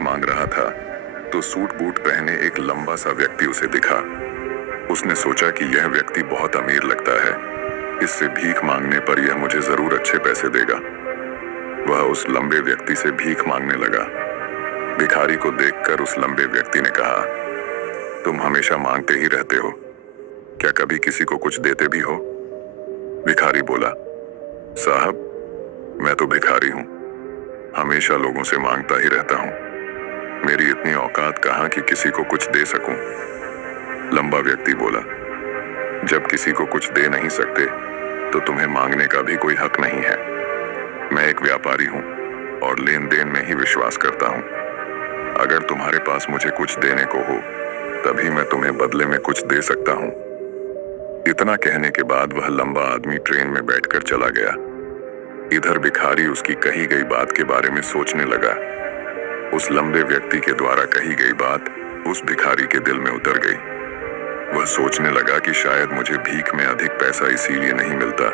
भीख मांग रहा था तो सूट बूट पहने एक लंबा सा व्यक्ति उसे दिखा। उसने सोचा कि यह व्यक्ति बहुत अमीर लगता है, इससे भीख मांगने पर यह मुझे जरूर अच्छे पैसे देगा। वह उस लंबे व्यक्ति से भीख मांगने लगा। भिखारी को देखकर उस लंबे व्यक्ति ने कहा, तुम हमेशा मांगते ही रहते हो, क्या कभी किसी को कुछ देते भी हो? भिखारी बोला, साहब मैं तो भिखारी हूं, हमेशा लोगों से मांगता ही रहता हूं, मेरी इतनी औकात कहां कि किसी को कुछ दे सकूं। लंबा व्यक्ति बोला, जब किसी को कुछ दे नहीं सकते तो तुम्हें मांगने का भी कोई हक नहीं है। मैं एक व्यापारी हूं और लेन देन में ही विश्वास करता हूं। अगर तुम्हारे पास मुझे कुछ देने को हो तभी मैं तुम्हें बदले में कुछ दे सकता हूं। इतना कहने के बाद वह लंबा आदमी ट्रेन में बैठकर चला गया। इधर भिखारी उसकी कही गई बात के बारे में सोचने लगा। उस लंबे व्यक्ति के द्वारा कही गई बात उस भिखारी के दिल में उतर गई। वह सोचने लगा कि शायद मुझे भीख में अधिक पैसा इसीलिए नहीं मिलता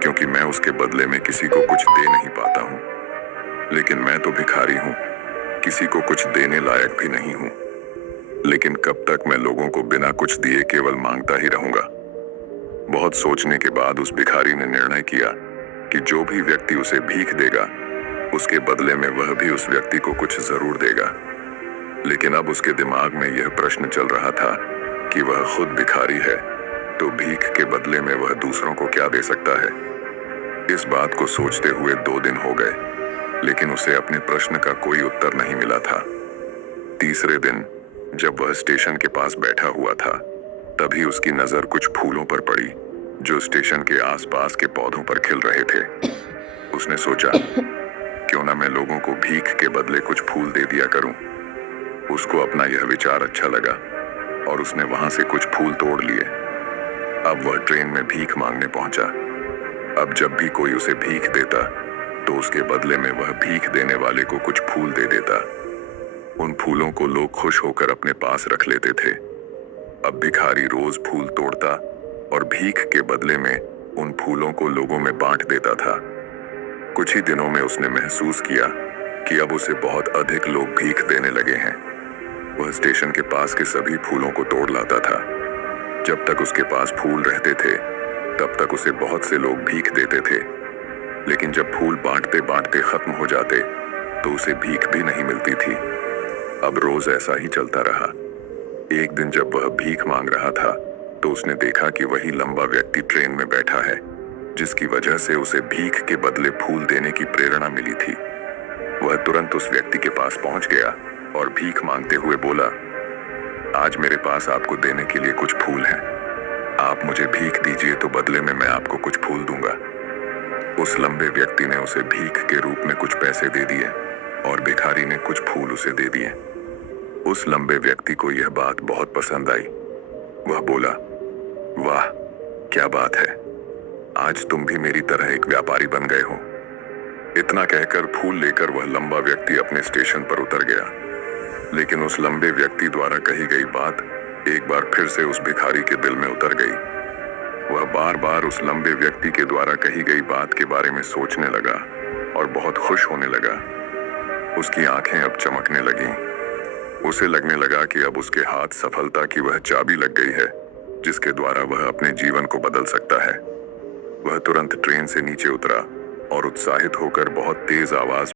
क्योंकि मैं उसके बदले में किसी को कुछ दे नहीं पाता हूं। लेकिन मैं तो भिखारी हूं, किसी को कुछ देने लायक भी नहीं हूं। लेकिन कब तक मैं लोगों को बिना कुछ दिए केवल मांगता ही रहूंगा? बहुत सोचने के बाद उस भिखारी ने निर्णय किया कि जो भी व्यक्ति उसे भीख देगा उसके बदले में वह भी उस व्यक्ति को कुछ जरूर देगा। लेकिन अब उसके दिमाग में यह प्रश्न चल रहा था कि वह खुद भिखारी है तो भीख के बदले में वह दूसरों को क्या दे सकता है। इस बात को सोचते हुए 2 दिन हो गए लेकिन उसे अपने प्रश्न का कोई उत्तर नहीं मिला था। तीसरे दिन जब वह स्टेशन के पास बैठा हुआ था तभी उसकी नजर कुछ फूलों पर पड़ी जो स्टेशन के आसपास के पौधों पर खिल रहे थे। उसने सोचा, क्यों ना मैं लोगों को भीख के बदले कुछ फूल दे दिया करूं। उसको अपना यह विचार अच्छा लगा और उसने वहां से कुछ फूल तोड़ लिए। अब वह ट्रेन में भीख मांगने पहुंचा। अब जब भी कोई उसे भीख देता तो उसके बदले में वह भीख देने वाले को कुछ फूल दे देता। उन फूलों को लोग खुश होकर अपने पास रख लेते थे। अब भिखारी रोज फूल तोड़ता और भीख के बदले में उन फूलों को लोगों में बांट देता था। कुछ ही दिनों में उसने महसूस किया कि अब उसे बहुत अधिक लोग भीख देने लगे हैं। वह स्टेशन के पास के सभी फूलों को तोड़ लाता था। जब तक उसके पास फूल रहते थे तब तक उसे बहुत से लोग भीख देते थे। लेकिन जब फूल बांटते बांटते खत्म हो जाते तो उसे भीख भी नहीं मिलती थी। अब रोज ऐसा ही चलता रहा। एक दिन जब वह भीख मांग रहा था तो उसने देखा कि वही लंबा व्यक्ति ट्रेन में बैठा है जिसकी वजह से उसे भीख के बदले फूल देने की प्रेरणा मिली थी। वह तुरंत उस व्यक्ति के पास पहुंच गया और भीख मांगते हुए बोला, आज मेरे पास आपको देने के लिए कुछ फूल हैं। आप मुझे भीख दीजिए तो बदले में मैं आपको कुछ फूल दूंगा। उस लंबे व्यक्ति ने उसे भीख के रूप में कुछ पैसे दे दिए और भिखारी ने कुछ फूल उसे दे दिए। उस लंबे व्यक्ति को यह बात बहुत पसंद आई। वह बोला, वाह क्या बात है, आज तुम भी मेरी तरह एक व्यापारी बन गए हो। इतना कहकर फूल लेकर वह लंबा व्यक्ति अपने स्टेशन पर उतर गया। लेकिन उस लंबे व्यक्ति द्वारा कही गई बात एक बार फिर से उस भिखारी के दिल में उतर गई। वह बार बार उस लंबे व्यक्ति के द्वारा कही गई बात के बारे में सोचने लगा और बहुत खुश होने लगा। उसकी आंखें अब चमकने लगीं। उसे लगने लगा कि अब उसके हाथ सफलता की वह चाबी लग गई है जिसके द्वारा वह अपने जीवन को बदल सकता है। वह तुरंत ट्रेन से नीचे उतरा और उत्साहित होकर बहुत तेज आवाज